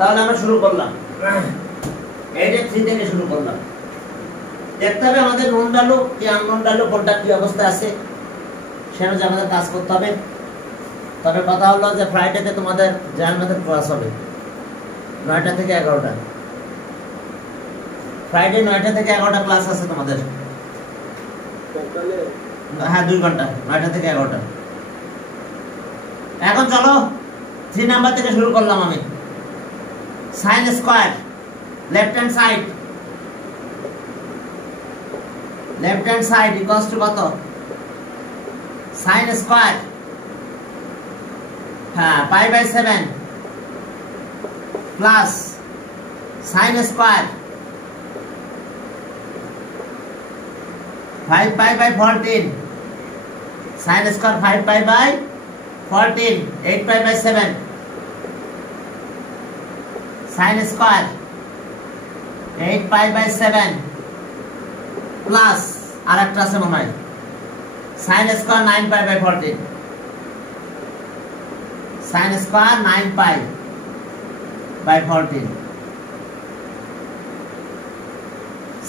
তাহলে আমরা শুরু করলাম 8 থেকে শুরু করলাম। দেখতে হবে আমাদের নোন ভ্যালু কি আননোন ভ্যালু কোনটা কি অবস্থা আছে সে অনুযায়ী আমাদের কাজ করতে হবে। তবে কথা হলো যে ফ্রাইডেতে তোমাদের জেনারেল মেথড ক্লাস হবে 9টা থেকে 11টা। ফ্রাইডে 9টা থেকে 11টা ক্লাস আছে তোমাদের। হ্যাঁ 2 ঘন্টা 9টা থেকে 11টা। এখন চলো 3 নাম্বার থেকে শুরু করলাম আমি। Sine square left hand side equals to কত? সাইন স্কয়ার হ্যাঁ pi by 7 plus sine square 5 pi by 14 sine square 5 pi by 14 8 pi by 7 sine square 8 pi by 7 plus আরেকটা আছে মনে হয় sine square 9 pi by 14 sine square 9 pi by 14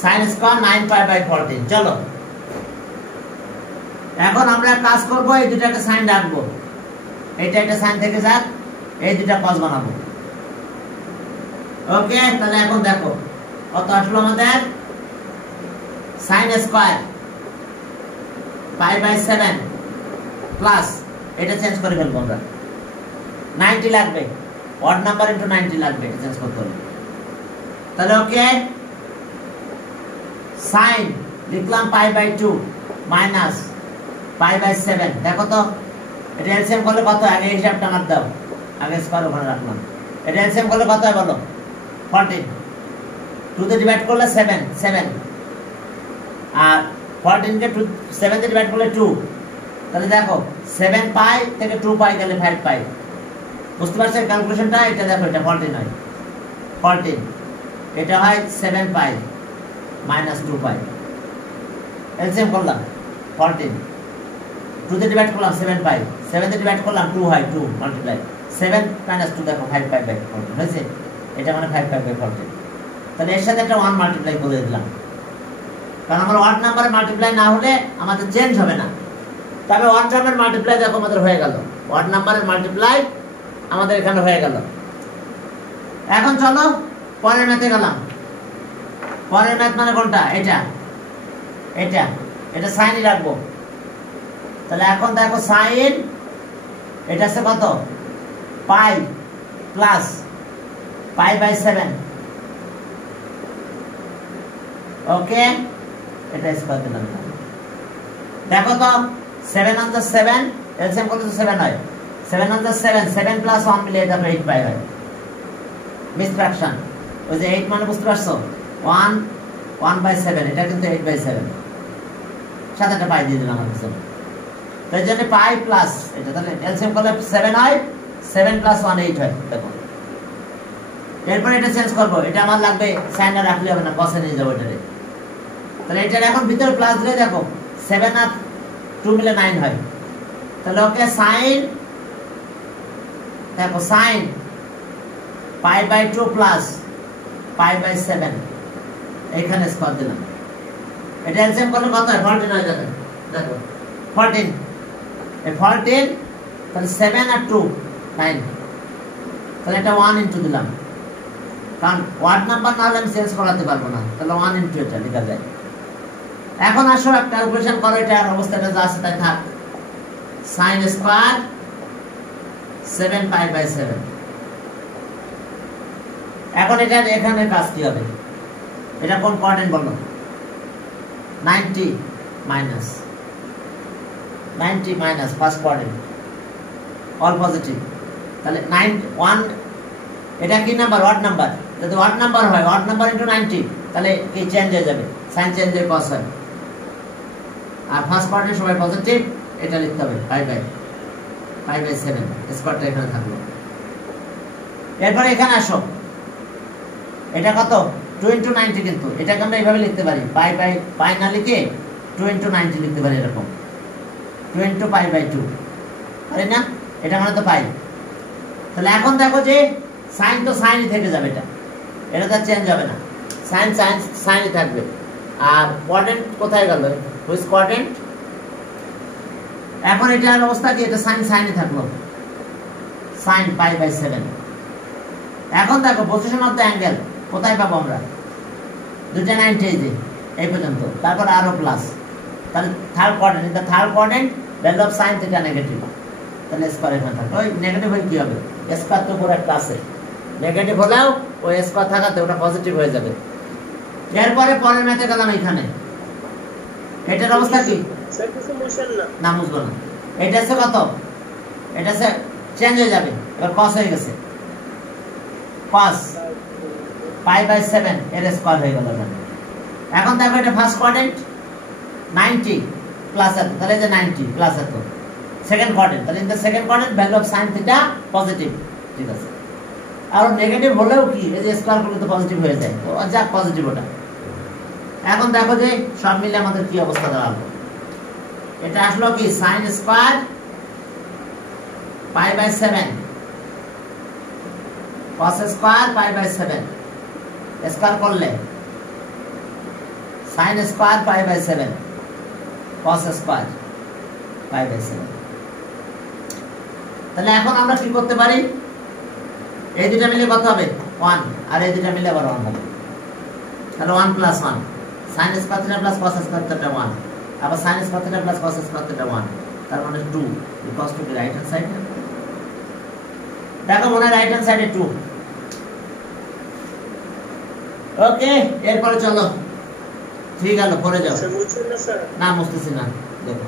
sine square 9 pi by 14। চলো এখন আমরা কাজ করব এই দুটাকে সাইন রাখবো, এটা একটা সাইন থেকে যাক, এই দুটা কস বানাবো। ওকে তাহলে এখন দেখো কত আসলো আমাদের sine square pi by 7 plus এটা চেঞ্জ করে ফেলবো আমরা 90 লাগবে, অড নাম্বার ইনটু 90 লাগবে, এটা চেঞ্জ করতে হবে। তাহলে ওকে সাইন লিখলাম pi by 2 minus pi by 7। দেখো তো এটা এলসিএম করলে কত? আগে হিসাবটা আমার দাও, আগে স্কয়ার ওখানে রাখলাম। এটা এলসিএম করলে কত হয় বলো? 14। 2 তে ডিভাইড করলে 7 আর 14 কে 7 তে ডিভাইড করলে 2। তাহলে দেখো 7 পাই থেকে 2 পাই গেলে 5 পাই। বুঝতে পারছো ক্যালকুলেশনটা? এটা দেখো এটা 14 হয়, 14 এটা হয় 7 পাই মাইনাস 2 পাই। এলসিএম করলাম 14, 2 তে ডিভাইড করলাম 7 পাই, 7 তে ডিভাইড করলাম 2 হয়, 2 মাল্টিপ্লাই 7 মাইনাস 2 দেখো 5 পাই বাই 14 হয়েছে। এটা মানে 5 পাই বাই 14। তাহলে এর সাথে একটা 1 মাল্টিপ্লাই করে দিলাম, কারণ আমার ওয়ার্ড নাম্বারে মাল্টিপ্লাই না হলে আমাদের চেঞ্জ হবে না। তবে ওয়ার্ড টার্মের মাল্টিপ্লাই দেখো আমাদের হয়ে গেল, ওয়ার্ড নাম্বারের মাল্টিপ্লাই আমাদের এখানে হয়ে গেল। এখন চলো পরের ম্যাথে গেলাম। পরের ম্যাথ মানে কোনটা? এটা এটা এটা সাইনই রাখবো। তাহলে এখন দেখো সাইন এটা আছে কত? পাই প্লাস পাই বাই 7। ওকে এটা স্কয়ার দিলাম। দেখো তো 7 অন দ্য 7 এলসিএম করলে তো 7 হয়, 7 অন দ্য 7 7 প্লাস 1 মিলে এটা 8 পাই হয়। মিস ফ্র্যাকশন ওই যে 8 মানে বুঝতে পারছো 1 বাই 7, এটা কিন্তু 8 বাই 7 সাথে একটা পাই দিয়ে দিলাম আমার কাছে। তো এই জন্য পাই প্লাস এটা, তাহলে এলসিএম করলে 7 হয়, 7 প্লাস 1 8 হয়। দেখো এরপর এটা চেঞ্জ করব, এটা আমার লাগবে সাইন আর রাখলে হবে না, কসে নিয়ে যাবো এটারে। তাহলে এটার এখন ভিতরে প্লাস দিলে দেখো 7 আর 2 মিলে 9 হয়। তাহলে ওকে সাইন দেখো sine pi by 2 plus pi by 7 এখানে স্কয়ার দিলাম। এটা এলসিএম করলে কত হয়? 14 হয়ে যাবে। দেখো 14 এই 14 তাহলে 7 আর 2 9, তাহলে এটা 1 ইনটু দিলাম, কারণ ওয়ার্ড নাম্বার না হলে আমি চেঞ্জ করাতে পারবো না। তাহলে 1 ইনটু এটা লেখা যায়। এখন আসো ক্যালকুলেশন করো, এটার অবস্থাটা যা আছে তাই থাক। Sine square 7 pi by 7। এখন এটা এখানে কাজ কি হবে? এটা কোন কোয়াড্রেন্ট বলো? 90 minus first quadrant all positive. তাহলে 1 এটা কি নাম্বার? Odd number. যদি ওয়ার্ড নাম্বার হয় ওয়ার্ড নাম্বার ইনটু 90 তাহলে কি চেঞ্জ হয়ে যাবে, সাইন চেঞ্জ হয়ে কস হয়। আর ফার্স্ট কোয়াড্রেন্ট সবাই পজিটিভ, এটা লিখতে হবে 5 বাই 7 স্কয়ারটা এখানে থাকলো। এরপর এখানে আসো, এটা কত? 2 ইনটু 90, কিন্তু এটাকে আমরা এইভাবে লিখতে পারি, পাই না লিখে 2 ইনটু 90 লিখতে পারি এরকম, 2 ইনটু পাই বাই 2 পারি না? এটা মানে তো পাই। তাহলে এখন দেখো যে সাইন তো সাইনই থেকে যাবে, এটা তো চেঞ্জ হবে না, সাইন সাইন সাইনই থাকবে। আর কোয়াড্রেন্ট কোথায় গেল, হুইচ কোয়াড্রেন্ট? এখন এটার অবস্থা কি, এটা সাইন সাইনই থাকলো, সাইন পাই বাই 7। এখন দেখো পজিশন অফ দ্য অ্যাঙ্গেল কোথায় পাবো আমরা, দুটো 90 এই পর্যন্ত, তারপর আরো প্লাস, তাহলে থার্ড কোয়াড্রেন্ট, এটা third quadrant, value of sine theta negative, তাহলে স্কয়ার এখানে থাকবে। ওই নেগেটিভ হয়ে কি হবে, স্কয়ার তো পুরো একটা আছে, নেগেটিভ হলেও ওই স্কয়ার থাকাতে ওটা পজিটিভ হয়ে যাবে। এরপরে পরের ম্যাথে গেলাম এখানে, এটার অবস্থা কি না বুঝবো না, এটা আছে কত, এটা আছে চেঞ্জ হয়ে যাবে, এবার cos হয়ে গেছে, cos পাই বাই 7 এর স্কয়ার হয়ে গেল এখানে। এখন দেখো এটা ফার্স্ট কোয়াড্রেন্ট 90 প্লাস এত, তাহলে যে 90 প্লাস এত, সেকেন্ড কোয়াড্রেন্ট, তাহলে in the second quadrant value of sin theta positive, ঠিক আছে। আর নেগেটিভ হলেও কি এই যে স্কয়ার করলে তো পজিটিভ হয়ে যায়, তো যা পজিটিভ ওটা। এখন দেখো যে সব মিলে আমাদের কি অবস্থা দাঁড়ালো, এটা আসলো কি sin square pi by 7 cos square pi by 7 square করলে sin square pi by 7 cos square pi by 7। তাহলে এখন আমরা কি করতে পারি, এই দুটো মিলে কত হবে 1, আর এই দুটো মিলে আবার 1 হবে, তাহলে 1 plus 1 sin square theta plus cos square theta 1, আবার sin square theta plus cos square theta 1, তার মানে 2 because to the right hand side. দেখো মনে রাইট হ্যান্ড সাইডে 2। ওকে, এরপরে চলো ঠিক গেল, পরে যাও। না মুছতেছি না, দেখো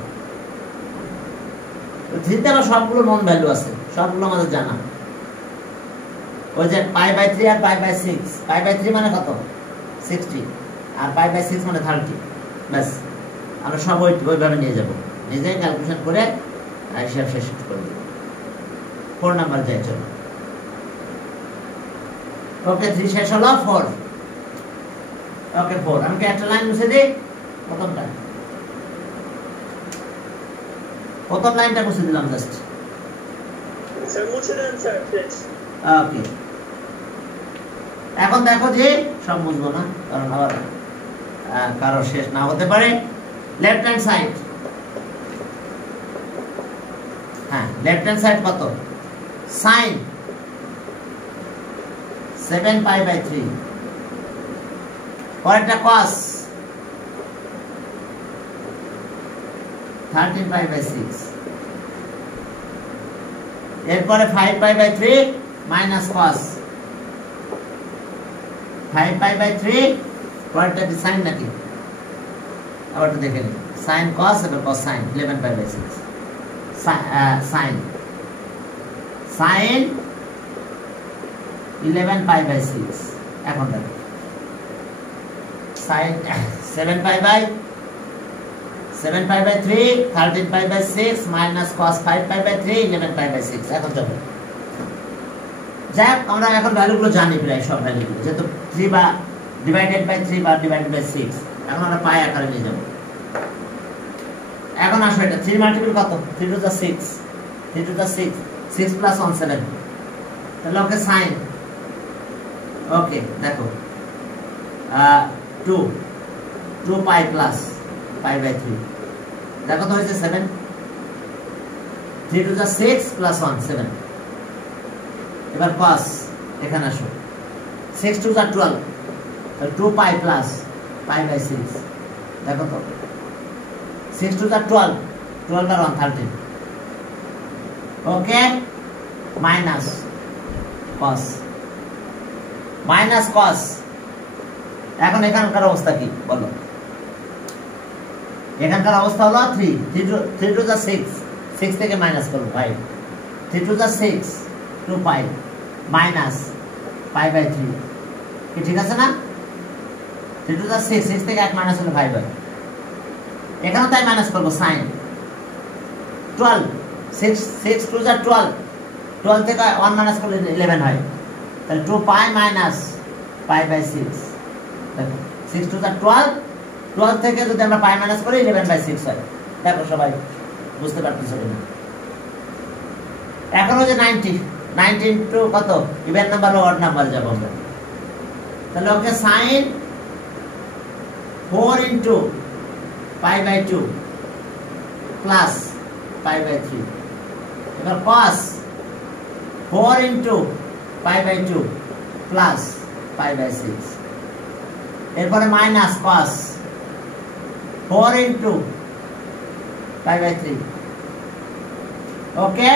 থ্রিতে আবার সবগুলো নন ভ্যালু আছে, সবগুলো আমাদের জানা। ওই যে পাই বাই 3 আর পাই বাই 6, পাই বাই 3 মানে কত 60, আর পাই বাই 6 মানে 30, ব্যাস আমরা সব ওইভাবে নিয়ে যাব, নিজে ক্যালকুলেশন করে হিসাব শেষ করে দেব। 4 নাম্বার যাই, চলো। ওকে 3 শেষ হলো, 4। ওকে 4, আমি কি একটা লাইন মুছে দিই, প্রথম লাইনটা মুছে দিলাম জাস্ট, স্যার মুছে দেন স্যার প্লিজ। ওকে, এখন দেখো যে সব বুঝবো না, কারণ আবার কারো শেষ না হতে পারে। লেফট হ্যান্ড সাইড, হ্যাঁ লেফট হ্যান্ড সাইড কত, sin 7 পাই বাই 3, পরেরটা cos 13 পাই বাই 6, এরপরে 5 pi by 3 minus cos 5 pi by 3, পরেরটা কি sin নাকি, আবার একটু দেখে নিই, sin cos এবার cos sin 11 pi by 6, sin 11 pi by 6। এখন দেখো sin 7 pi by 3, 13 pi by 6 minus cos 5 pi by 3, 11 pi by 6। এখন যাবো, যাক আমরা এখন ভ্যালুগুলো জানি প্রায় সব ভ্যালুগুলো, যেহেতু 3 বা ডিভাইডেড বাই 3 বা ডিভাইডেড বাই 6, এখন আমরা পাই আকারে নিয়ে যাব। এখন আসো এটা 3 মাল্টিপল কত, 3 to the 6, 3 to the 6, 6 plus 1 7, তাহলে ওকে sin, ওকে দেখো 2 পাই প্লাস পাই বাই 3, দেখো তো হয়েছে 7, 3 টু দা 6 প্লাস 1 7, এবার cos এখানে আসো 6 টু দা 12, তাহলে 2 পাই প্লাস পাই বাই 6, দেখো তো 6 টু দা 12, 12 আর 1 13, ওকে মাইনাস cos, এখন এখানকার অবস্থা কি বলো, এখানকার অবস্থা হলো 3 টু দা 6 থেকে মাইনাস করবো 5, 3 to the 6 2 pi minus pi by 3, কি ঠিক আছে না, 3 টু দা 6 থেকে 1 মাইনাস হলে 5 হয়, এখানে তাই মাইনাস করবো sin 12, 6 টু দা 12 থেকে 1 মাইনাস করলে 11 হয়, তাহলে 2 পাই মাইনাস পাই বাই 6, দেখো 6 টু দা 12 থেকে যদি আমরা পাই মাইনাস করি 11 বাই 6 হয়। দেখো সবাই বুঝতে পারতেছো কিনা। এখন হচ্ছে 90 19 টু কত ইভেন নাম্বার বা অড নাম্বার যাব আমরা তাহলে ওকে sin 4 into pi by 2 plus pi by 3 এবার cos 4 into pi by 2 plus pi by 6 এরপরে minus cos 4 into pi by 3 okay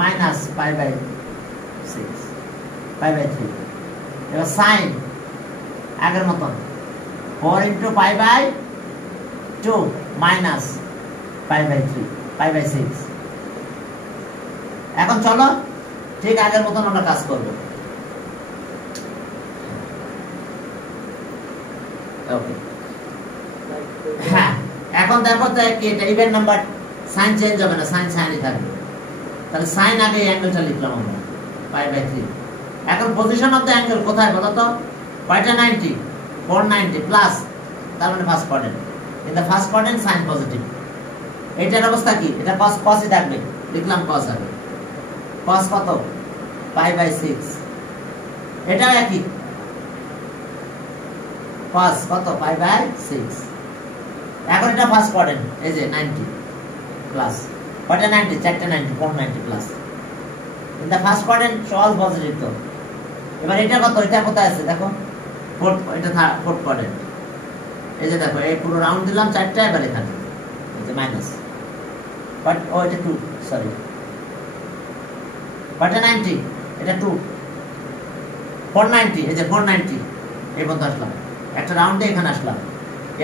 minus pi by 6 pi by 3 এবার sin আগের মতন 4 into pi by 2 minus pi by 3 pi by 6 এখন চলো ঠিক আগের মতন আমরা কাজ করব ওকে হ্যাঁ এখন দেখো তো কি এটা ইভেন নাম্বার সাইন চেঞ্জ হবে না সাইন সাইনই থাকবে তাহলে সাইন আগে এই অ্যাঙ্গেলটা লিখলাম আমরা pi by 3 এখন পজিশন অফ দ্য অ্যাঙ্গেল কোথায় বলো তো কয়টা 90 490 প্লাস তার মানে first quadrant in the first quadrant sine positive এটার অবস্থা কি এটা cos cosই থাকবে লিখলাম cos আগে cos কত pi by 6 এটাও একই cos কত pi by 6 এখন এটা ফার্স্ট কোয়াড্রেন্ট এই যে 90 প্লাস কয়টা 90 চারটা 90 490 plus in the first quadrant all positive তো এবার এটা কত এটা কোথায় আছে দেখো ফোর্থ এটা ফোর্থ কোয়াড্রেন্ট এই যে দেখো এই পুরো রাউন্ড দিলাম চারটা এবার এখানে এই যে মাইনাস বাট ও এটা 2 সরি কয়টা 90 এটা 2 490 এই যে 490 এই পর্যন্ত আসলাম একটা রাউন্ডে এখানে আসলাম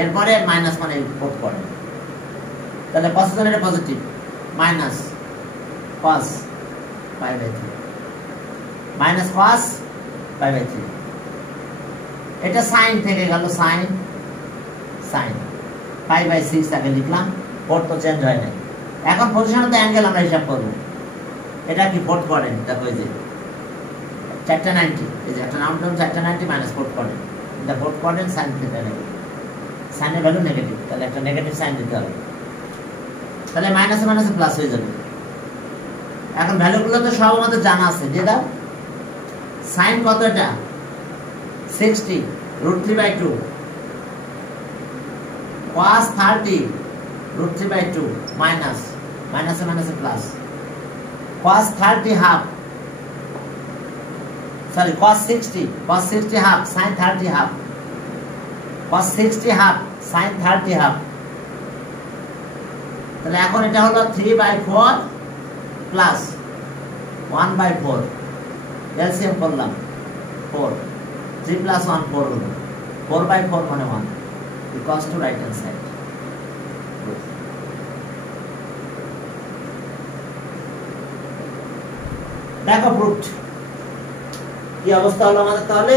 এরপরে মাইনাস মানে ফোর্থ কোয়াড্রেন্ট তাহলে পজিশন এটা positive minus cos pi by 3 minus cos pi by 3 এটা সাইন থেকে গেল সাইন সাইন pi by 6 আগে লিখলাম ফোর্থ তো চেঞ্জ হয় না এখন পজিশন অফ দ্য অ্যাঙ্গেল আমরা হিসাব করব এটা কি ফোর্থ কোয়াড্রেন্ট দেখো এই যে চারটা 90 এই যে একটা রাউন্ড ডাউন চারটা 90 মাইনাস ফোর্থ কোয়াড্রেন্ট এটা fourth quadrant sine theta negative সাইনের ভ্যালু নেগেটিভ তাহলে একটা নেগেটিভ সাইন দিতে হবে তাহলে মাইনাসে মাইনাসে প্লাস হয়ে যাবে এখন ভ্যালুগুলো তো সব আমাদের জানা আছে দিয়ে দাও সাইন কত এটা 60 √3/2 cos 30 √3/2 মাইনাস মাইনাসে মাইনাসে plus cos 30 half sorry cos 60 half sin 30 half cos 60 half sin 30 half তাহলে এখন এটা হলো 3/4 প্লাস 1/4 এলসিএম করলাম 4 3 plus 1 4 হলো 4/4 মানে 1 equals to right hand side দেখো প্রুফড কি অবস্থা হলো আমাদের তাহলে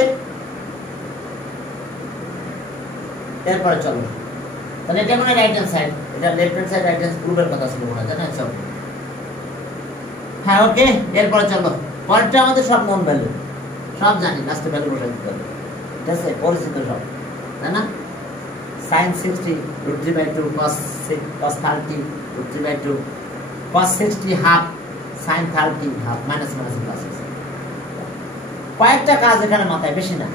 এরপরে চলো তাহলে এটা মানে রাইট হ্যান্ড সাইড এটা left hand side right hand প্রুফের কথা ছিল মনে হয় না সব হ্যাঁ ওকে এরপরে চলো পরেরটা আমাদের সব নন ভ্যালু সব জানি লাস্টে ভ্যালু বসাই দিতে হবে ঠিক আছে পরিচিত সব তাই না sin 60 √3/2 cos 30 √3/2 cos 60 half sin 30 half minus minus plus কয়েকটা কাজ এখানে মাথায় বেশি না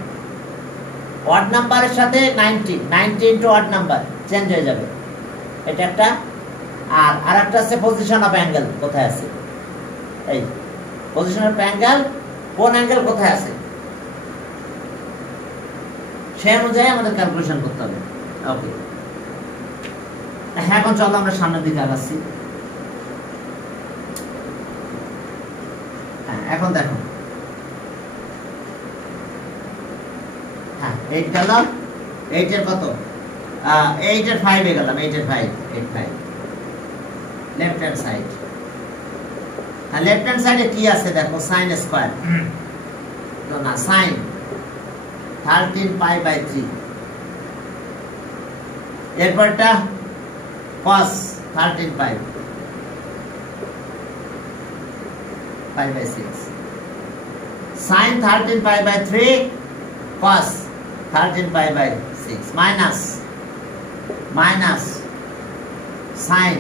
অড নাম্বারের সাথে 90 ইনটু অড নাম্বার চেঞ্জ হয়ে যাবে এটা একটা আর আরেকটা আছে পজিশন অফ অ্যাঙ্গেল কোথায় আছে এই পজিশন অফ অ্যাঙ্গেল কোন অ্যাঙ্গেল কোথায় আছে সেই অনুযায়ী আমাদের ক্যালকুলেশন করতে হবে ওকে এখন চলো আমরা সামনের দিকে আগাচ্ছি হ্যাঁ এখন দেখো হ্যাঁ 8 গেল 8 এর কত 8 এর 5 এ গেলাম 8 এর 5 লেফট হ্যান্ড সাইড আর লেফট হ্যান্ড সাইডে কি আছে দেখো sin স্কয়ার তো না sin 13 pi by 3 এরপরটা cos 13 pi by 6 sin 13 pi by 3 cos 13 pi by 6 minus sin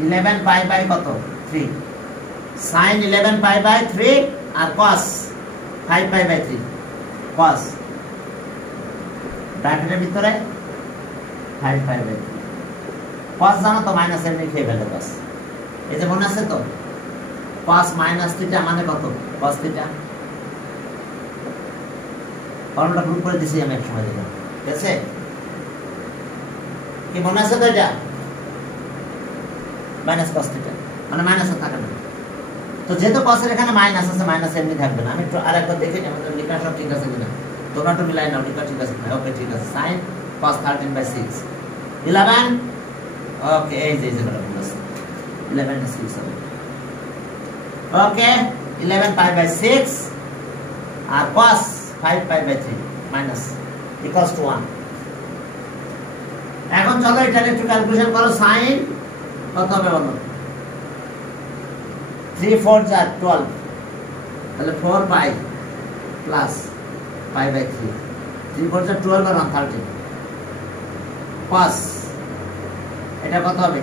11 pi by কত 3 sin 11 pi by 3 R cos 5 pi by 3 cos ব্র্যাকেটের ভিতরে 5 pi by 3 cos জানো তো মাইনাস এর লিখে ফেলে বাস এই যে মনে আছে তো cos মাইনাস থিটা মানে কত cos থিটা ফর্মুলা গ্রুপ করে দিছি আমি এক সময় দিলাম ঠিক আছে কি মনে আছে তো এটা মাইনাস cos থিটা মানে মাইনাস থাকে না তো যেহেতু cos এর এখানে মাইনাস আছে মাইনাস এমনি থাকবে না আমি একটু আরেকবার দেখে নিই আমাদের লেখা সব ঠিক আছে কিনা তোমরা তো মিলাই নাও লেখা ঠিক আছে ওকে ঠিক আছে sin cos 13 by 6 11 ওকে এই যে যেটা বলছি 11 is 6 হবে ওকে 11 pi by 6 R cos 5 pi by 3 minus equals to 1 এখন চলো এটা একটু ক্যালকুলেশন করো sin কত হবে বলো 3 4 are 12 তাহলে 4 pi plus pi by 3 3 4 are 12 R 113 cos এটা কত হবে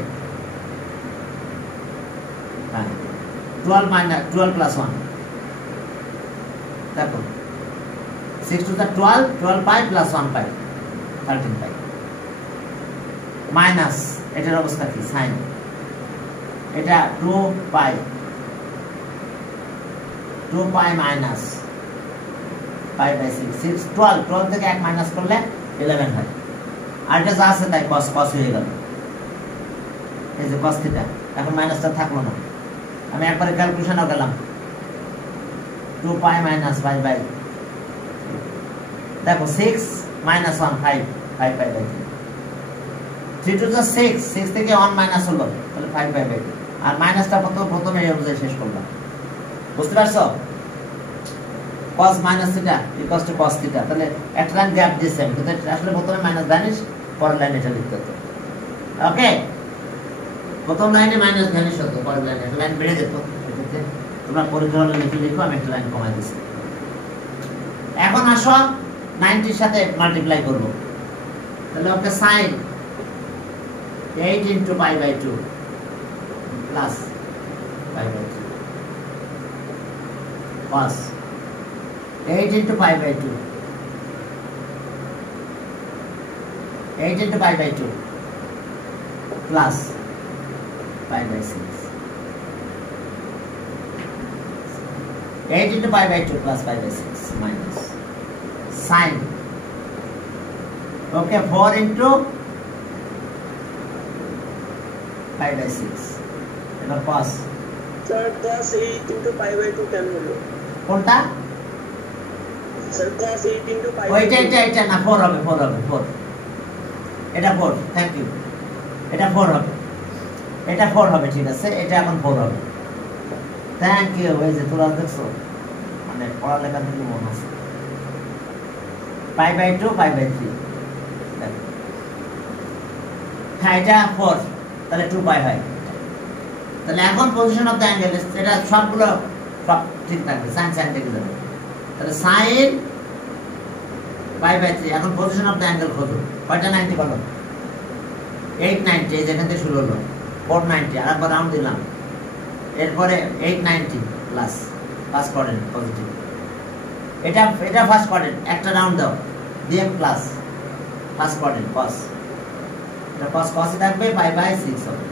12 minus 12 plus 1 দেখো 6 to the 12 12 pi plus 1 pi 13 pi minus এটার অবস্থা কি sin এটা 2 pi minus pi by 6 12 থেকে 1 মাইনাস করলে 11 হয় আর এটা যা আছে তাই cos হয়ে গেল এই যে cos থিটা এখন মাইনাসটা থাকলো না আমি একবারে ক্যালকুলেশনও গেলাম 2 pi minus pi by দেখো 6 minus 1 5 pi by 3 3 to the 6 থেকে 1 মাইনাস হলো তাহলে 5 pi by 2 আর মাইনাসটা প্রথমে এই অনুযায়ী শেষ করলাম বুঝতে পারছো cos minus theta equals to cos theta তাহলে একটা লাইন গ্যাপ দিয়েছে কিন্তু আসলে প্রথমে মাইনাস ভ্যানিশ পরের লাইনে এটা লিখতে হতো ওকে প্রথম লাইনে মাইনাস ভ্যানিশ হতো পরের লাইনে একটা লাইন বেড়ে যেত এটাতে তোমরা পরীক্ষা হলে লিখো আমি একটা লাইন কমাই দিছি এখন আসো 90 এর সাথে মাল্টিপ্লাই করব তাহলে ওকে sin 8 into pi by 2 plus pi by 3 cos 8 into pi by 2 8 into pi by 2 plus pi by 6 8 into pi by 2 plus pi by 6 minus sin okay 4 into pi by 6 and cos sir cos 8 into pi by 2 কেন হলো কোনটা sir cos 8 into pi by 2 ওইটা না 4 হবে 4 এটা 4 thank you এটা 4 হবে এটা 4 হবে ঠিক আছে এটা এখন 4 হবে থ্যাংক ইউ এই যে তোরা দেখছো মানে পড়ালেখা থেকে মনে আছে pi by 2 pi by 3 হ্যাঁ এটা 4 তাহলে 2 pi হয় তাহলে এখন পজিশন অফ দ্য অ্যাঙ্গেল এটা সবগুলো সব ঠিক থাকবে sin থেকে যাবে তাহলে sin pi by 3 এখন পজিশন অফ দ্য অ্যাঙ্গেল খোঁজো কয়টা 90 বলো 890 এই যেখান থেকে শুরু হলো 490 আর একবার রাউন্ড দিলাম এরপরে 890 প্লাস ফার্স্ট কোয়াড্রেন্ট পজিটিভ এটা ফার্স্ট কোয়াড্রেন্ট একটা রাউন্ড দাও দিয়ে প্লাস ফার্স্ট কোয়াড্রেন্ট cos এটা cos এ থাকবে pi by 6 হবে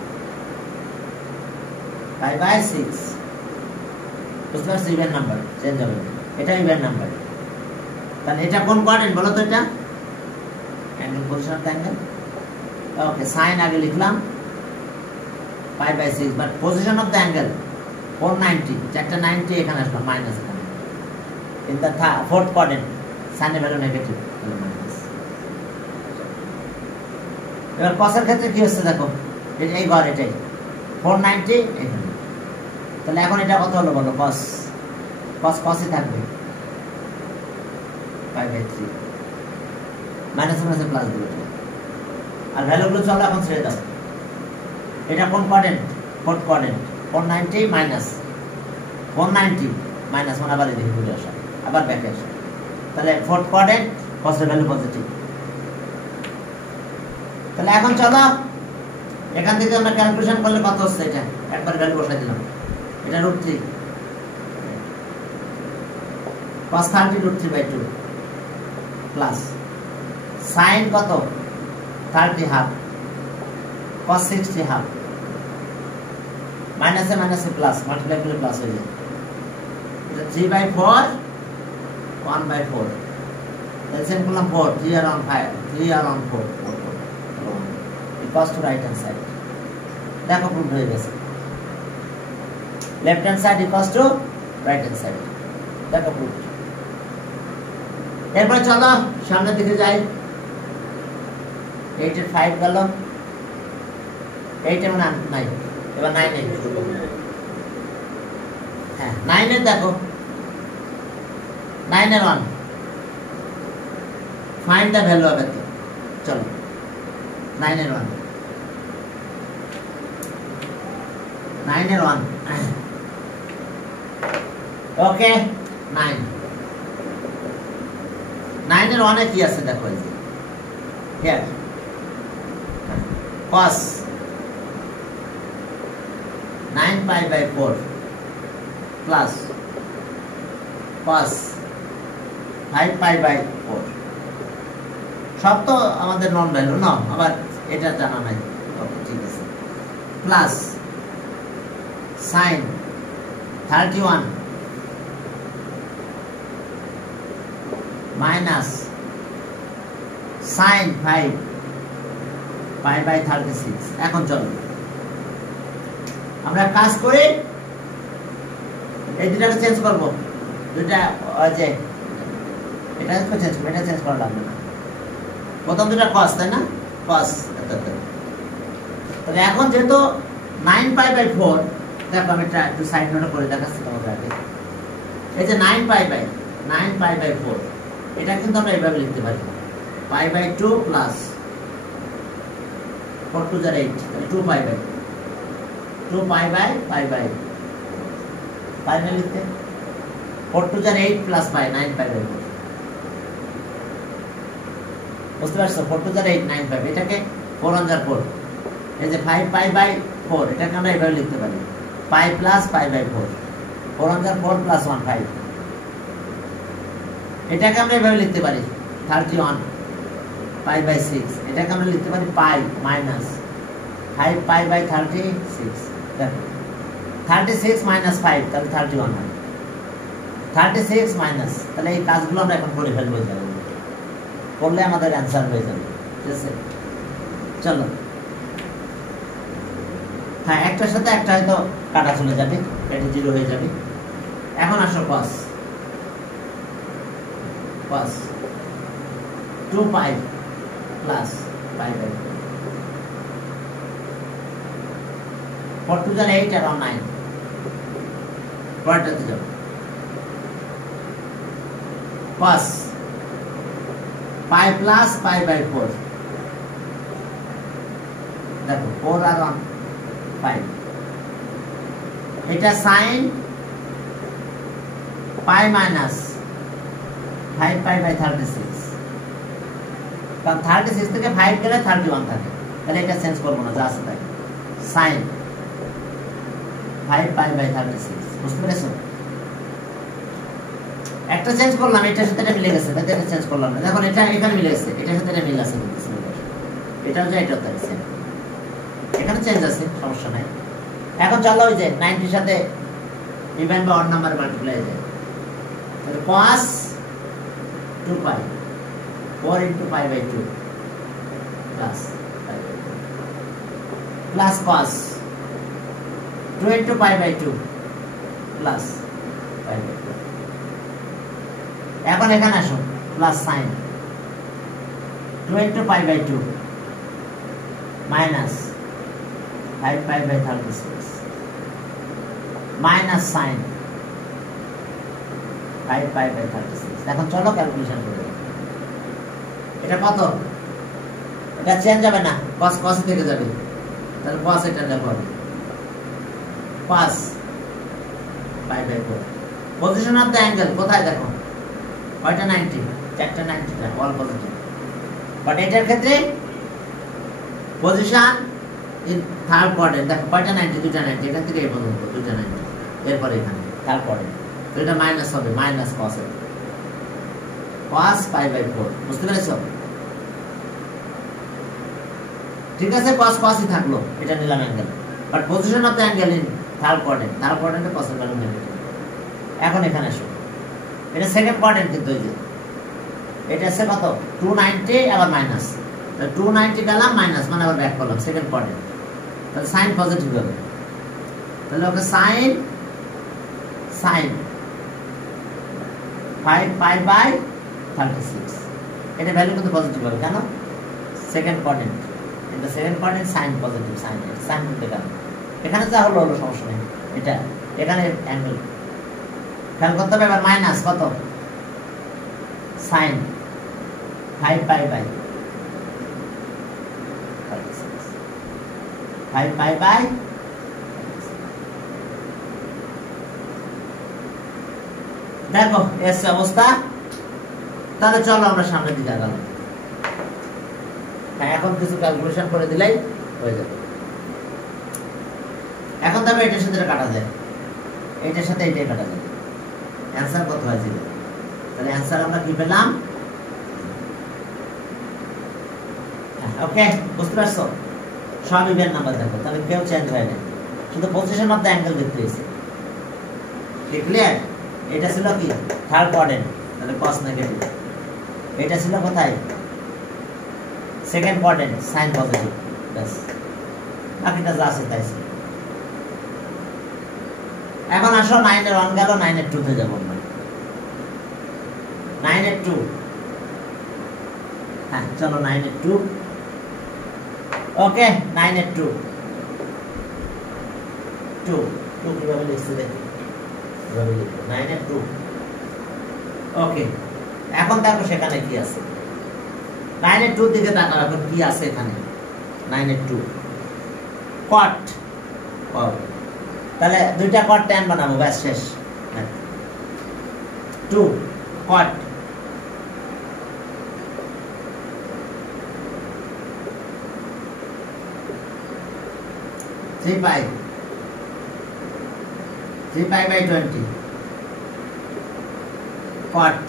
pi by 6 বুঝতে পারছো ইভেন নাম্বার চেঞ্জ হবে এটা ইভেন নাম্বার তাহলে এটা কোন কোয়াড্রেন্ট বলো তো এটা angle position of the angle okay sin আগে লিখলাম pi by 6 but position of the angle 490 একটা 90 এখানে আসলো মাইনাস এখানে in the fourth quadrant sin এর ভ্যালু নেগেটিভ তাহলে মাইনাস এবার cos এর ক্ষেত্রে কি হচ্ছে দেখো এই ঘর এটাই 490 এখানে তাহলে এখন এটা কত হলো বলো cos এ থাকবে pi by 3 minus minus plus দিবে আর ভ্যালুগুলো চলো এখন ছেড়ে দাও এটা কোন quadrant fourth quadrant 490 minus 490 minus মানে আবার এদিকে ঘুরে আসা আবার ব্যাকে আসা তাহলে ফোর্থ কোয়াড্রেন্ট cos এর ভ্যালু পজিটিভ তাহলে এখন চলো এখান থেকে আমরা ক্যালকুলেশন করলে কত হচ্ছে এটা একবার ভ্যালু বসাই দিলাম এটা √3 cos 30 √3/2 প্লাস sin কত 30 হাফ cos 60 হাফ মাইনাসে মাইনাসে প্লাস মাল্টিপ্লাই করলে প্লাস হয়ে যায় এটা 3/4 1/4 এলসিএম করলাম 4 3 আর on 5 3 আর on 4 equals to right hand side দেখো প্রুভ হয়ে গেছে left hand side equals to right hand side দেখো প্রুভ এরপর চলো সামনের দিকে যাই 8 এর 5 গেল 8 এর 9 এবার 9 এর হ্যাঁ 9 এর দেখো 9 এর 1 find the value of it চলো 9 এর 1 9 এর 1 ওকে 9 9 এর 1 এ কি আছে দেখো এই যে here cos 9π/4 plus cos 5π/4 সব তো আমাদের নন ভ্যালু না আবার এটা জানা নাই ওকে ঠিক আছে প্লাস sin 31 minus sin 5π/36 এখন চলো আমরা কাজ করে এই দুটাকে চেঞ্জ করব দুটা যে এটাকে চেঞ্জ করব এটা চেঞ্জ করা লাগবে না প্রথম দুটা cos তাই না cos তাহলে এখন যেহেতু 9π/4 দেখো আমি এটা একটু সাইড নোট করে দেখাচ্ছি তোমাদের আগে এই যে 9π/4 এটা কিন্তু আমরা এইভাবে লিখতে পারি π/2 প্লাস 4 2 8 তাহলে 2π/2 π লিখতে 4 2 8 প্লাস 9π/4 বুঝতে পারছো 4 2 8 9π এটাকে 4 1 4 এই যে 5π/4 এটাকে আমরা এইভাবে লিখতে পারি π প্লাস π/4 4 1 4 প্লাস 1 5 এটাকে আমরা এইভাবে লিখতে পারি 31 π/6 এটাকে আমরা লিখতে পারি π মাইনাস 5π/36 দেখো 36 মাইনাস 5 তাহলে 31 হয় 36 মাইনাস তাহলে এই কাজগুলো আমরা এখন করে ফেলবো করলে আমাদের অ্যানসার হয়ে যাবে ঠিক আছে চলো হ্যাঁ একটার সাথে একটা হয়তো কাটা চলে যাবে এটা 0 হয়ে যাবে এখন আসো cos 2π প্লাস π/4 4 2 8 around 9 পরেরটাতে যাও cos π প্লাস π/4 দেখো 4 আর 1 5 এটা sin π মাইনাস 5π/36 কারণ 36 থেকে 5 গেলে 31 থাকে তাহলে এটা চেঞ্জ করব না যা আছে তাই sin 5π/36 বুঝতে পেরেছো একটা চেঞ্জ করলাম এটার সাথে এটা মিলে গেছে তাই এটা চেঞ্জ করলাম না দেখো এটা এখানে মিলে গেছে এটার সাথে এটা মিলে আছে এটাও যা এটাও তাই সেম এখানে চেঞ্জ আছে সমস্যা নাই এখন চলো ওই যে 90 এর সাথে ইভেন বা অড নাম্বার মাল্টিপ্লাই যায় তাহলে cos 2π 4 * π/2 plus cos 2 * π/2 plus π/2 এখন এখানে আসো plus sin 2 * π/2 minus 5π/36 minus sin 5π/36 এখন চলো ক্যালকুলেশন করে এটা কত এটা চেঞ্জ হবে না cos cos থেকে যাবে তাহলে cos এটা দেখো cos π/4 position of the angle কোথায় দেখো কয়টা 90 চারটা 90টা অল পজিটিভ বাট এটার ক্ষেত্রে পজিশন ইন থার্ড কোয়াড্রেন্ট দেখো কয়টা 90 দুইটা 90 এখান থেকে এই পর্যন্ত দুইটা 90 এরপরে এখানে তারপরে তো এটা মাইনাস হবে মাইনাস cos এর cos পাই বাই 4 বুঝতে পেরেছো ঠিক আছে cos cosই থাকলো এটা নিলাম angle but position of the angle in third কোয়াড্রেন্টে cos এর ভ্যালু নেগেটিভ এখন এখানে আসো এটা সেকেন্ড কোয়াড্রেন্ট কিন্তু এই যে এটা আছে কত 290 আবার মাইনাস তো 290 গেলাম মাইনাস মানে আবার ব্যাক করলাম সেকেন্ড কোয়াড্রেন্ট তাহলে সাইন পজিটিভ হবে তাহলে ওকে সাইন 5 পাই বাই 36 এটা ভ্যালু কিন্তু পজিটিভ হবে কেন সেকেন্ড কোয়াড্রেন্ট এটা second quadrant sine positive sine করতে গেলাম এখানে যা হলো সমস্যা নেই এটা এখানে অ্যাঙ্গেল খেয়াল করতে হবে এবার মাইনাস কত sine 5 pi by 5 pi by দেখো এসে অবস্থা তাহলে চলো আমরা সামনের দিকে আগালাম হ্যাঁ এখন কিছু ক্যালকুলেশন করে দিলেই হয়ে যাবে এখন তবে এটার সাথে এটা কাটা যায় এটার সাথে এটাই কাটা যায় অ্যান্সার কত হয় 0 তাহলে অ্যান্সার আমরা কি পেলাম ওকে বুঝতে পারছো সব ইভেন নাম্বার দেখো তাহলে কেউ চেঞ্জ হয় না শুধু পজিশন অফ দ্য অ্যাঙ্গেল দেখতে এসে কি ক্লিয়ার এটা ছিল কি থার্ড কোয়াড্রেন্ট তাহলে cos নেগেটিভ এটা ছিল কোথায় সেকেন্ড কোয়াড্রেন্ট সাইন পজিটিভ বাস বাকিটা যা আছে তাই ছিল এখন আসো 9 এর 1 গেল 9 এর 2 তে যাব আমরা 9 এর 2 হ্যাঁ চলো 9 এর 2 ওকে 9 এর 2 কিভাবে লিখতে দেখি 9 এর 2 ওকে এখন দেখো সেখানে কি আছে 9 এর 2 দিকে তাকাও এখন কি আছে এখানে 9 এর 2 cot তাহলে দুইটা cot tan বানাবো ব্যাস শেষ 2 cot 3 pi by 20 cot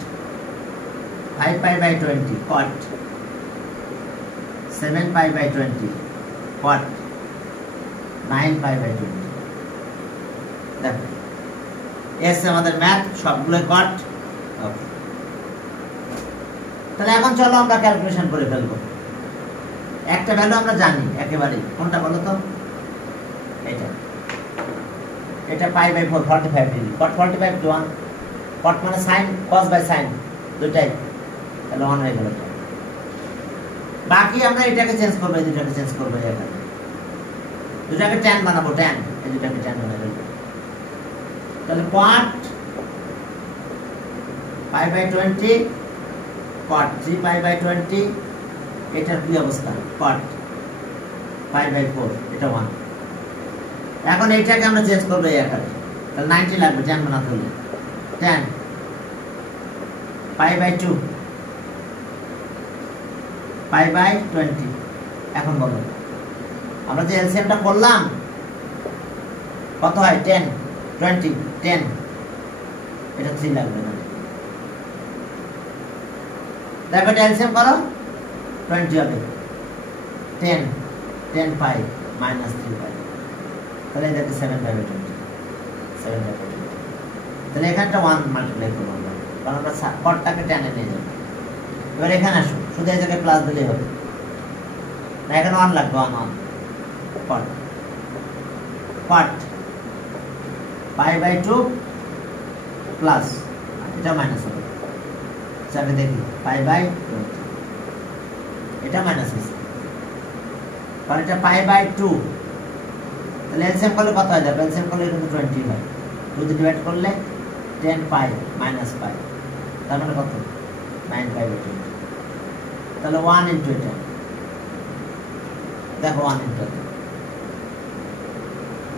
5 pi by 20 cot 7 pi by 20 cot 9 pi by 20 দেখো এস আমাদের ম্যাথ সবগুলো কট তাহলে এখন চলো আমরা ক্যালকুলেশন করে ফেলবো একটা ভ্যালু আমরা জানি একেবারে কোনটা বলো তো এটা pi by 4 45 degree cot 45 to 1 cot মানে sin cos বাই sin দুটাই তাহলে 1 হয়ে গেল বাকি আমরা এটাকে চেঞ্জ করব এই দুটাকে চেঞ্জ করব এখানে দুটাকে tan বানাবো tan এই দুটাকে tan বানাবো তাহলে cot pi by 20 cot 3 pi by 20 এটার কি অবস্থা cot pi by 4 এটা 1 এখন এইটাকে আমরা চেঞ্জ করব এই আকারে তাহলে 90 লাগবে tan বানাতে হলে tan pi by 2 pi by 20 এখন বলো আমরা যে এলসিএমটা করলাম কত হয় 10 20 10 এটা 3 লাগবে না দেখো এলসিএম করো 20 হবে 10 pi minus 3 pi তাহলে এটা 7 pi by 20 7 pi by 20 তাহলে এখানটা 1 মাল্টিপ্লাই করব আমরা কারণ আমরা কটটাকে টেনে নিয়ে যাব এবার এখানে আসো শুধু এই জায়গায় প্লাস দিলেই হবে না এখানে 1 লাগবে 1 cot pi by 2 প্লাস এটা মাইনাস হবে চাপে দেখি pi by 20 এটা মাইনাস আছে কারণ এটা pi by 2 তাহলে এলসিএম করলে কত হয় যাবে এলসিএম করলে কিন্তু 20 হয় 2 দিয়ে ডিভাইড করলে 10 pi minus pi তার মানে কত 9 pi by 20 তাহলে 1 into এটা দেখো 1 into এটা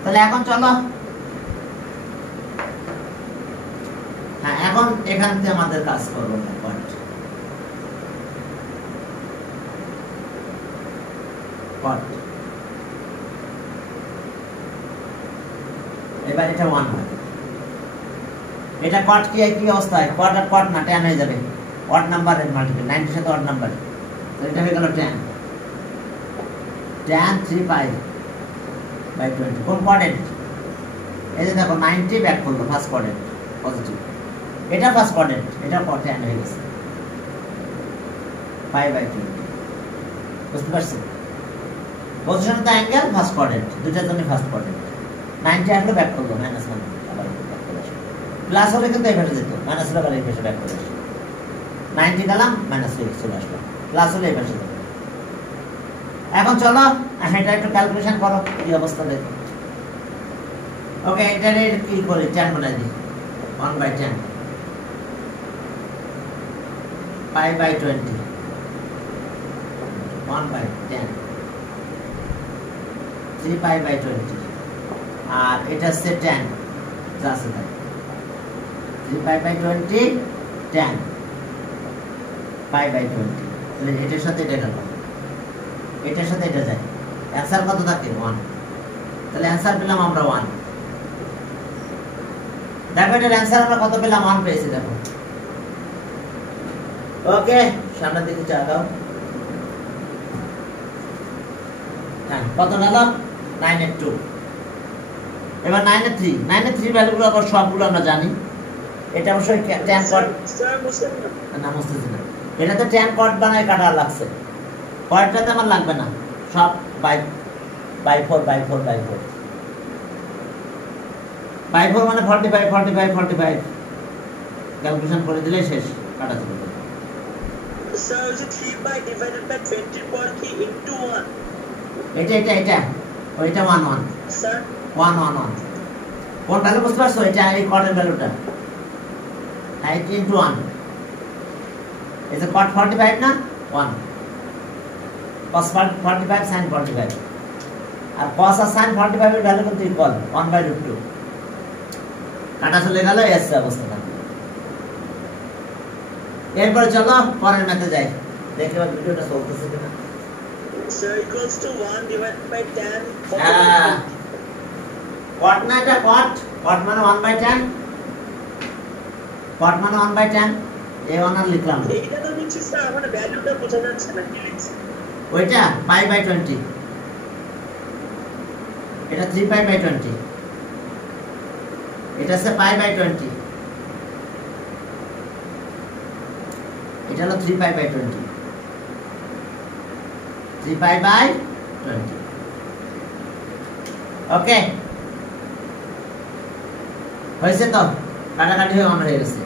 তাহলে এখন চলো হ্যাঁ এখন এখান থেকে আমাদের কাজ করব না cot এবার এটা 1 হয় কট কি অবস্থায় কট আর কট না tan হয়ে যাবে অড নাম্বারের মাল্টিপল 90 এর সাথে অড নাম্বার তো এটা হয়ে গেল tan tan 3 পাই বাই 20 কোন কোয়াড্রেন্ট এই যে দেখো 90 ব্যাক করলো ফার্স্ট কোয়াড্রেন্ট পজিটিভ এটা ফার্স্ট কোয়াড্রেন্ট এটা tan হয়ে গেছে পাই বাই 20 বুঝতে পারছেন position of the angle first quadrant দুটার জন্য ফার্স্ট কোয়াড্রেন্ট 90 আসলো ব্যাক করলো -1 আবার ব্যাক করে আসলো প্লাস হলে কিন্তু এভাবে যেত মাইনাস হলে আবার এভাবে ব্যাক করে আসলো 90 গেলাম মাইনাস হয়ে চলে আসলো প্লাস হলে এভাবে যেত এখন চলো এটা একটু ক্যালকুলেশন করো এই অবস্থা দেখো ওকে এটা কি করি tan বানাই দিই 1/10 পাই বাই 20 1/10 3 পাই বাই 20 আর এটা হচ্ছে tan যা আছে তাই 3 pi by 20 tan pi by 20 তাহলে এটার সাথে এটা গেল এটার সাথে এটা যায় অ্যানসার কত থাকে 1 তাহলে অ্যানসার পেলাম আমরা 1 দেখো এটার অ্যানসার আমরা কত পেলাম 1 পেয়েছি দেখো ওকে সামনের দিকে চা দাও হ্যাঁ কত গেল 9 এর 2 এবার 9 এর 3 9 এর 3 ভ্যালুগুলো আবার সবগুলো আমরা জানি এটা অবশ্যই tan cot না মুছতেছি না এটা তো tan cot বানায় কাটা লাগছে পরেরটাতে আমার লাগবে না সব বাই 4 বাই 4 বাই 4 বাই 4 মানে 45 45 45 ক্যালকুলেশন করে দিলে শেষ কাটা চলে যাবে স্যার ওই যে 3 পাই ডিভাইডেড বাই 20 এর পর কি ইনটু 1 এটা ওইটা 1 1 স্যার 1 1 1 কোন ভ্যালু বুঝতে পারছো এটা এই কটের ভ্যালুটা 90 ইনটু 1 এটা কট 45 না 1 cos 45 sin 45 আর cos আর sin 45 এর ভ্যালু কিন্তু ইকুয়াল 1/√2 কাটা চলে গেল এস অবস্থা এরপর চলো পরের ম্যাথে যাই দেখি এবার ভিডিওটা চলতেছে কিনা sir equals to 1 divided by tan cot না এটা cot মানে 1/10 cot মানে 1/10 a1 আর লিখলাম এইটা তো নিচ্ছি স্যার আমার ভ্যালুটা বোঝা যাচ্ছে না কি লিখছি ওইটা পাই বাই 20 এটা 3 পাই বাই 20 এটা আছে পাই বাই 20 এটা হলো 3 পাই বাই 20 3 পাই বাই 20 ওকে হয়েছে তো কাটাকাটি হয়ে অন হয়ে গেছে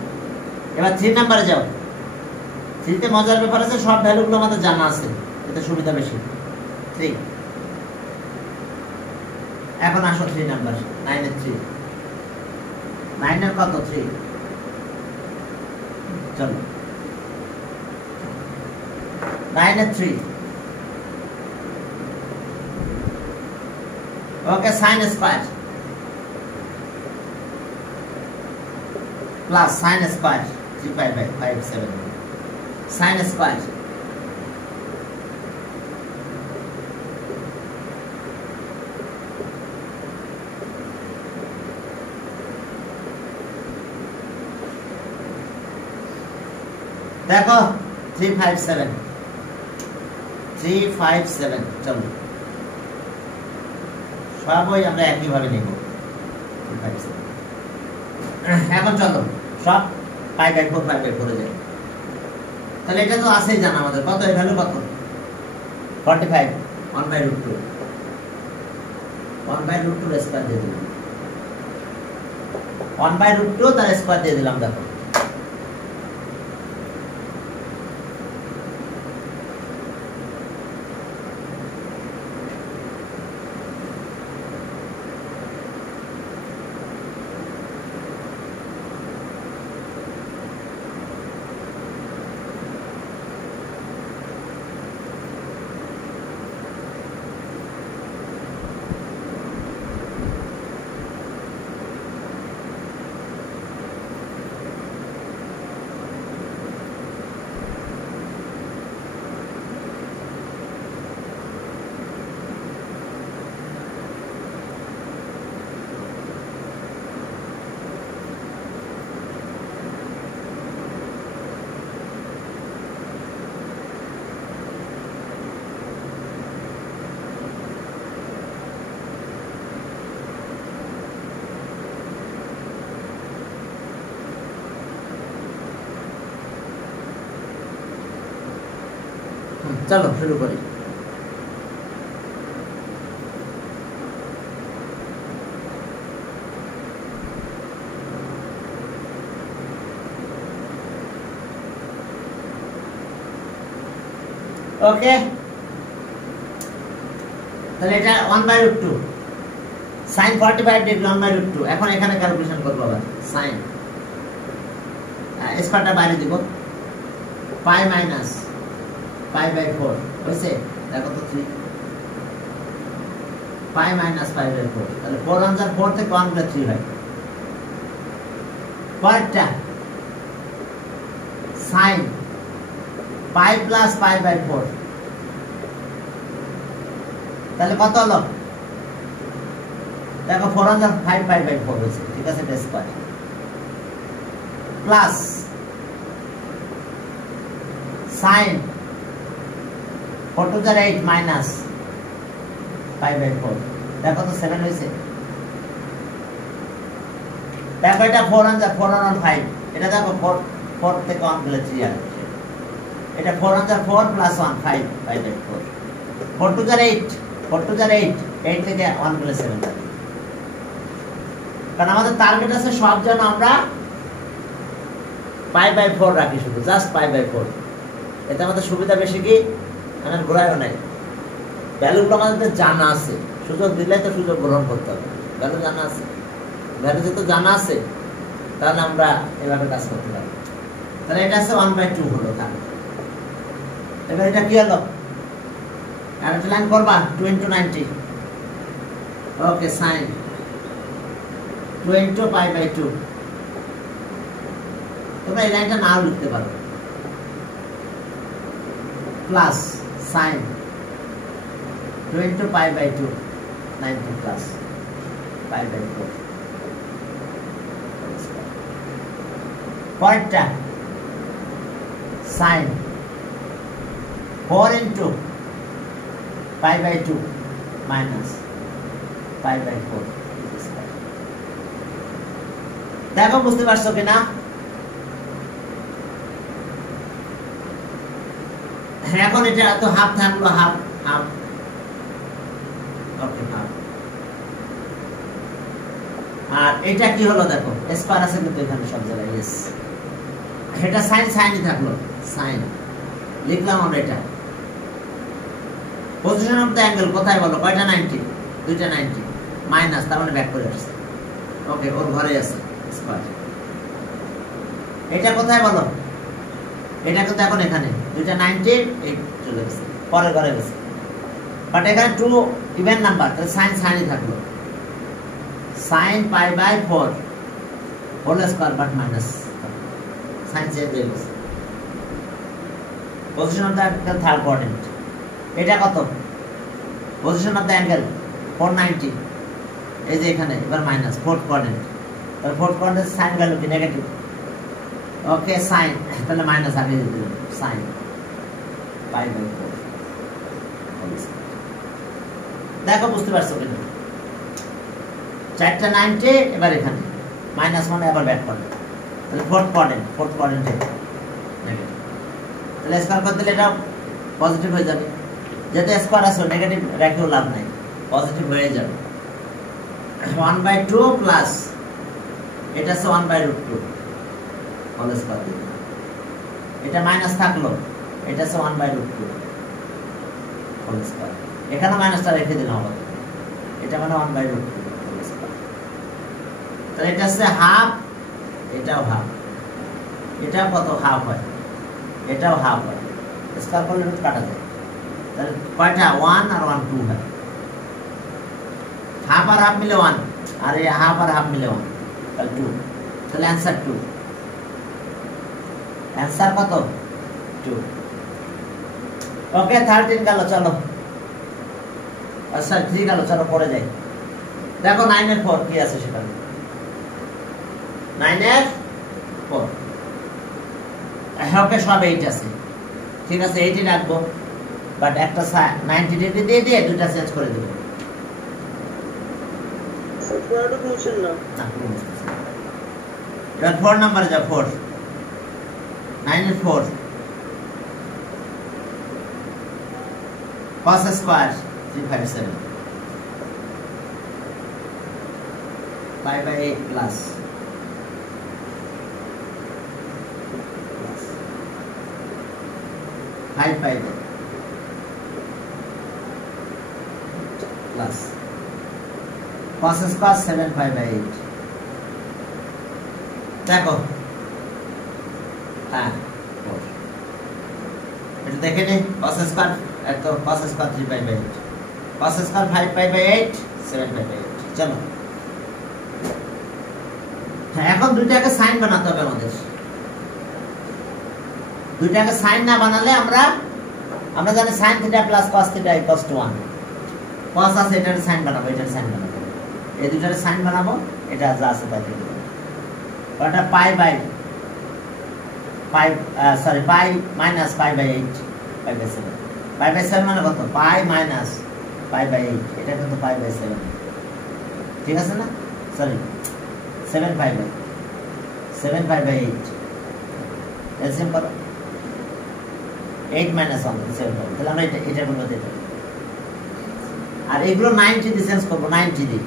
এবার 3 নম্বরে যাও 3 তে মজার ব্যাপার আছে সব ভ্যালুগুলো আমাদের জানা আছে এতে সুবিধা বেশি 3 এখন আসো 3 নাম্বার 9 এর 3 9 এর কত 3 চলো 9 এর 3 okay sin square plus sin square 3 pi by 5 7 sin square দেখো 357 চলো সবই আমরা একই ভাবে নেব 357 এখন চলো সব পাই বাই 4 পাই বাই 4 এ যাই তাহলে এটা তো আছেই জানা আমাদের কত এর ভ্যালু কত 45 1/√2 1/√2 এর স্কয়ার দিয়ে দিলাম 1/√2 তার স্কয়ার দিয়ে দিলাম দেখো চলো শুরু করি। ওকে, তাহলে এটা 1/√2 sin 45 ডিগ্রি 1/√2। এখন এখানে ক্যালকুলেশন করব আবার sin স্কয়ারটা বাইরে দিব, পাই মাইনাস π/4 হইছে। দেখো তো 3 পাই মাইনাস π/4, তাহলে 4 1 4 থেকে 1 গেলে 3 হয়। পরেরটা sin পাই প্লাস π/4, তাহলে কত হলো? দেখো 4 1 5 π/4 হয়েছে, ঠিক আছে, এটা square plus sin 4 to the 8 minus π/4, দেখো তো 7 হয়েছে। দেখো এটা 4 1 5, এটা দেখো 4 থেকে 1 গেলে 3 আসবে। এটা 4 1 4 প্লাস 1 5 π/4, 4 to the 8 8 থেকে 1 গেলে 7 আসবে। কারণ আমাদের টার্গেট আছে সব যেন আমরা π/4 রাখি, শুধু জাস্ট π/4। এতে আমাদের সুবিধা বেশি কি, মানে ঘোরায়ও নাই, ভ্যালুগুলো আমাদের জানা আছে, সুযোগ দিলে তো সুযোগ গ্রহণ করতে হবে। ভ্যালু জানা আছে, ভ্যালু যেহেতু জানা আছে তাহলে আমরা এভাবে কাজ করতে পারি। তাহলে এটা আছে 1/2 হলো। তাহলে এবার এটা কি হলো, আরেকটা লাইন করবা 2 × 90। ওকে, sin 2 × π/2, তোমরা এই লাইনটা নাও লিখতে পারো, প্লাস sin 2 × π/2 90 প্লাস π/4। পরেরটা sin 4 × π/2 মাইনাস π/4। দেখো বুঝতে পারছো কিনা? এখন এটা তো হাফ থাকলো, হাফ হাফ, ওকে হাফ। আর এটা কি হলো দেখো, স্কয়ার আছে কিন্তু এখানে সব জায়গায়, यस। এটা sin সাইনই থাকলো, sin লিখলাম আমরা। এটা পজিশন অফ দ্য অ্যাঙ্গেল কোথায় বলো, কয়টা 90? দুইটা 90 মাইনাস, তার মানে ব্যাক করে আসছে। ওকে, ওর ঘরে আছে স্কয়ার। এটা কোথায় বলো, এটা কিন্তু এখন এখানে দুইটা 90 এই চলে গেছে, পরের ঘরে গেছে। বাট এখানে 2 ইভেন নাম্বার, তাহলে sin সাইনই থাকলো, sin π/4 whole square but minus sin change হয়ে গেছে। Position of the angle third coordinate. এটা কত? পজিশন অফ দ্য অ্যাঙ্গেল 490, এই যে এখানে, এবার মাইনাস ফোর্থ কোঅর্ডিনেট। তাহলে ফোর্থ কোঅর্ডিনেট সাইন ভ্যালু কি নেগেটিভ। ওকে, সাইন, তাহলে মাইনাস আগে দিয়ে দিলাম, সাইন π/4। দেখো বুঝতে পারছো কিনা? 4টা 90, এবার এখানে মাইনাস মানে আবার ব্যাক করে, তাহলে ফোর্থ কোঅর্ডিনেট নেগেটিভ। তাহলে স্কয়ার করে দিলে এটা পজিটিভ হয়ে যাবে, যেহেতু স্কয়ার আছে নেগেটিভ রেখেও লাভ নাই, পজিটিভ হয়ে যাবে। 1/2 প্লাস এটা আছে 1/√2 হোল স্কয়ার, এটা মাইনাস থাকলো, এটা আছে 1/√2 হোল স্কয়ার। এখানে মাইনাসটা রেখে দিলাম আবার, এটা মানে 1/√2 হোল স্কয়ার। তাহলে এটা আছে হাফ, এটাও হাফ, এটাও কত হাফ হয়, এটাও হাফ হয়, স্কয়ার করলে রুট কাটা যায়। তাহলে কয়টা 1 আর 1 2 হয়, হাফ আর হাফ মিলে 1, আর এই হাফ আর হাফ মিলে 1, তাহলে 2। তাহলে অ্যান্সার 2, অ্যান্সার কত 2। ওকে, 13 গেল, চলো। আচ্ছা 3 গেল, চলো পরে যাই। দেখো 9 এর 4 কি আছে সেখানে, 9 এর 4। ওকে, সব 8 আছে, ঠিক আছে, 8ই রাখবো, বাট একটা 90 ডিগ্রি দিয়ে দিয়ে দুইটা চেঞ্জ করে দেবো। এবার 4 নাম্বারে যাও, 4 9 এর 4 cos square 357 pi by 8 plus 5 pi by plus cos square 7 pi by 8 দেখো হ্যাঁ এটা দেখে নে cos স্কয়ার এত cos square 3 pi by 8 cos square 5 pi by 8 7 pi by 8 চলো হ্যাঁ এখন দুইটাকে সাইন বানাতে হবে আমাদের দুইটাকে সাইন না বানালে আমরা জানি sin θ plus cos θ equals to 1 cos আছে এটার সাইন বানাবো এটার সাইন বানাবো এই দুইটার সাইন বানাবো এটা যা আছে তাই দেব ওটা pi by pi minus pi by 8 pi by 7 pi by 7 মানে কত pi minus pi by 8 এটা কিন্তু pi by 7 ঠিক আছে না sorry 7 pi by 7 pi by 8 LCM করো 8 minus 1 7 pi তাহলে আমরা এটা বলবো এটা আর এগুলো 90 দিয়ে চেঞ্জ করব 90 দিয়ে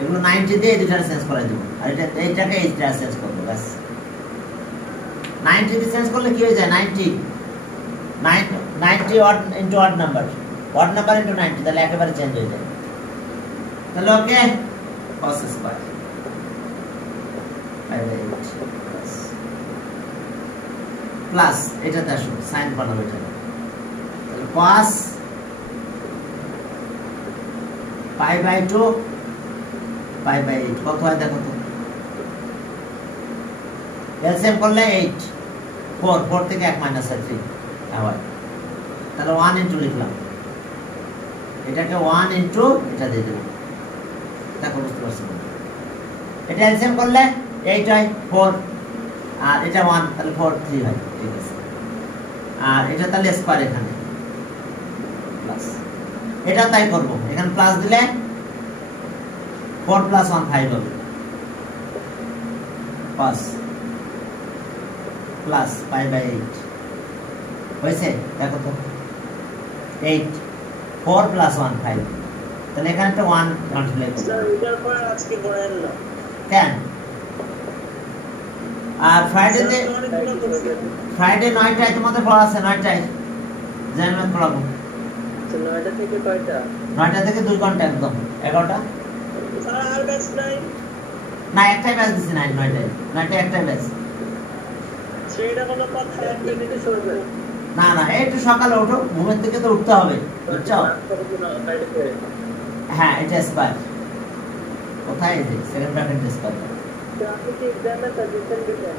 এগুলো 90 দিয়ে এটা চেঞ্জ করে দেব আর এইটাকে এইটা চেঞ্জ করব বাস 90 দিয়ে চেঞ্জ করলে কি হয়ে যায় 90 odd into odd number into 90 তাহলে একেবারে চেঞ্জ হয়ে যায় তাহলে ওকে cos স্কয়ার প্লাস এটাতে আসো সাইন বানাবো এটা তাহলে cos pi by 2 pi by 8 কত হয় দেখো তো এলসিএম করলে 8 4 থেকে 1 মাইনাস 3 হয় তাহলে 1 ইনটু লিখলাম এটাকে 1 ইনটু এটা দিয়ে দেব দেখো বুঝতে পারছো এটা এলসিএম করলে 8 হয় 4 আর এটা 1 তাহলে 4 3 হয় ঠিক আছে আর এটা তাহলে স্কয়ার এখানে প্লাস এটা তাই করব এখানে প্লাস দিলে 4 plus 1 5 হবে cos plus pi by 8 হয়েছে দেখো তো 8 4 plus 1 5 তাহলে এখানে তো 1 মাল্টিপ্লাই করব স্যার এটার পর আজকে পড়ালেন না কেন আর ফ্রাইডে 9টায় তোমাদের পড়া আছে 9টায় জানবেন পড়াবো তো 9টা থেকে কয়টা 9টা থেকে 2 ঘন্টা একদম 11টা স্যার আর ব্যাচ নাই না একটাই ব্যাচ দিছি 9টায় একটাই ব্যাচ সেটা কোনো কথা এক মিনিটে শুনবে না একটু সকালে ওঠো ঘুমের থেকে তো উঠতে হবে বুঝছো হ্যাঁ এটা স্কয়ার কোথায় আছে সেকেন্ড ব্র্যাকেট স্কয়ার আপনি কি এক্সামের সাজেশন দিবেন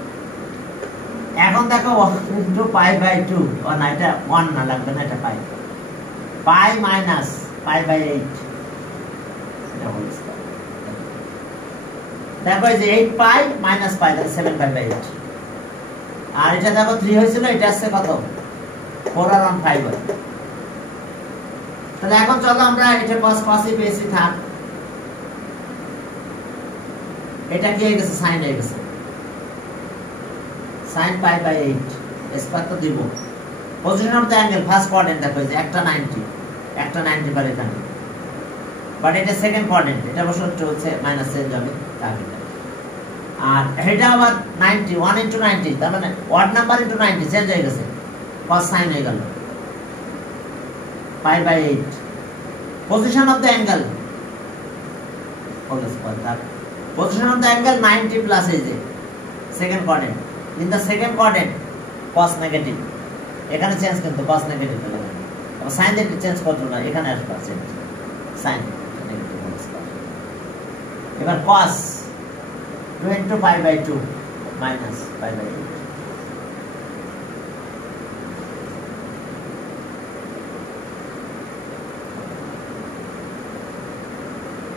এখন দেখো 1 into pi by 2 ও না এটা 1 না লাগবে না এটা pi pi minus pi by 8 এটা হলো স্কয়ার দেখো এই যে 8 pi minus pi তাহলে 7 pi by 8 আর এটা দেখো 3 হয়েছিল এটা আসছে কত 4 আর 1 5 হয় তাহলে এখন চলো আমরা এটা cos এ পেয়েছি থাক এটা কি হয়ে গেছে sin হয়ে গেছে sin pi by 8 স্কয়ার তো দিব position of the angle first coordinate দেখো যে একটা 90 পারে এখানে বাট এটা সেকেন্ড কোঅর্ডিনেট এটা অবশ্য হচ্ছে মাইনাস চেঞ্জ হবে তাহলে আর এটা আবার 90 1 into 90 তার মানে odd নাম্বার into 90 চেঞ্জ হয়ে গেছে cos sin হয়ে গেল pi by 8 position of the angle whole square that position of the angle 90 plus is a second coordinate in the second coordinate cos negative এখানে change কিন্তু cos negative হলো আর sin এর change করতে না এখানে আসবে change sin negative whole square এবার cos 2 into pi by 2 minus pi by 8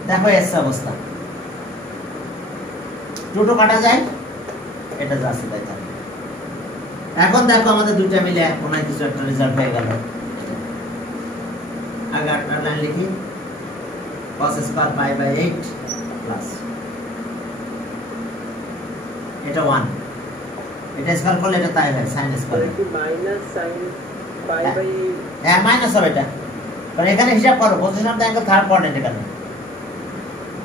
দেখো এসে অবস্থা দুটো কাটা যায় এটা যা আছে তাই থাকে এখন দেখো আমাদের দুইটা মিলে কোন কিছু একটা রেজাল্ট হয়ে গেল আগে একটা লাইন লিখি cos square pi by 8 plus এটা 1 এটা স্কয়ার করলে এটা তাই হয় sin স্কয়ার কি মাইনাস sin পাই বাই হ্যাঁ মাইনাস হবে এটা, কারণ এখানে হিসাব করো position of the angle third quadrant এখানে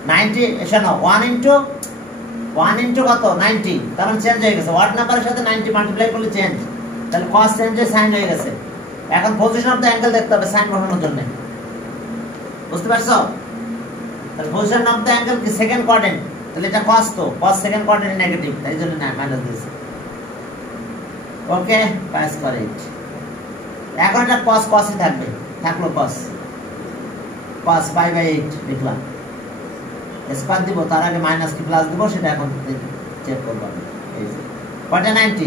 90 শোনো 1 ইনটু কত 90, তার মানে চেঞ্জ হয়ে গেছে ওয়াট নাম্বারের সাথে 90 মাল্টিপ্লাই করলে চেঞ্জ, তাহলে cos চেঞ্জ হয়ে sin হয়ে গেছে। এখন পজিশন অফ দ্য অ্যাঙ্গেল দেখতে হবে sin বসানোর জন্য, বুঝতে পারছো? তাহলে পজিশন অফ দ্য অ্যাঙ্গেল কি সেকেন্ড কোয়াড্রেন্ট, তাহলে এটা cos, তো cos সেকেন্ড কোয়াড্রেন্ট নেগেটিভ, তাই জন্য না মাইনাস দিয়েছে। ওকে পাস করে ইট। এখন এটা cos cosই থাকবে, থাকলো cos পাই বাই 8 লিখলাম, স্কয়ার দিব, তার আগে মাইনাস কি প্লাস দিব সেটা এখন চেক করব। এই যে কয়টা 90,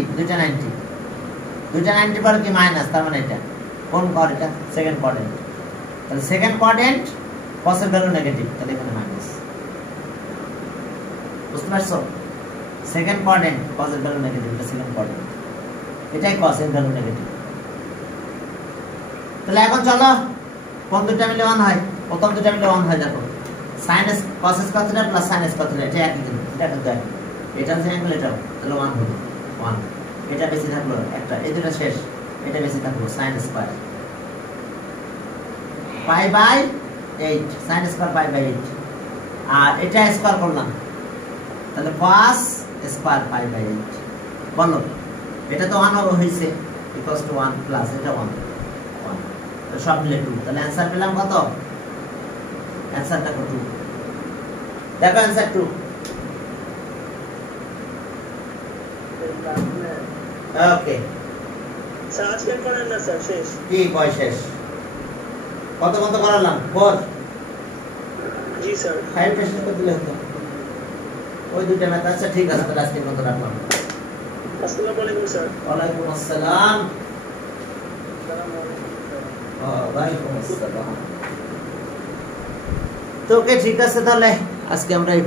দুইটা 90 পর কি মাইনাস, তার মানে এটা কোন কোয়াড্রেন্ট, সেকেন্ড কোয়াড্রেন্ট, তাহলে সেকেন্ড কোয়াড্রেন্ট cos এর ভ্যালু নেগেটিভ, তাহলে এখানে মাইনাস, বুঝতে পারছো? সেকেন্ড কোয়াড্রেন্ট cos এর ভ্যালু নেগেটিভ, এটা সেকেন্ড কোয়াড্রেন্ট, এটাই cos এর ভ্যালু নেগেটিভ। তাহলে এখন চলো কোন দুটো মিলে 1 হয়, প্রথম দুটো মিলে 1 হয়, দেখো sin s cos s কতটা প্লাস sin s কতটা, এটা একই কিন্তু এটা কিন্তু একই, এটা হচ্ছে অ্যাঙ্গেল, এটা তাহলে 1 হবে 1, এটা বেশি থাকলো একটা, এই দুটো শেষ, এটা বেশি থাকলো sin square pi by 8, sin square pi by 8, আর এটা স্কয়ার করলাম, তাহলে cos স্কয়ার পাই বাই 8, বলো এটা তো 1 হইছে ইকুয়ালস টু 1 প্লাস এটা 1 তো সব মিলে 2, তাহলে आंसर পেলাম কত, आंसरটা কত, দেখো आंसर 2। ওকে স্যার আজকে করেন না স্যার, শেষ কি কয় শেষ, কত করালাম 4, জি স্যার 5 শেষ করে দিলে হতো, ওই দুটো ম্যাথ। আচ্ছা ঠিক আছে, তাহলে আজকে মত রাখলাম। আসসালামু আলাইকুম স্যার। ওয়ালাইকুম আসসালাম। ওয়ালাইকুম আসসালাম। তো ওকে ঠিক আছে, তাহলে আজকে আমরা এই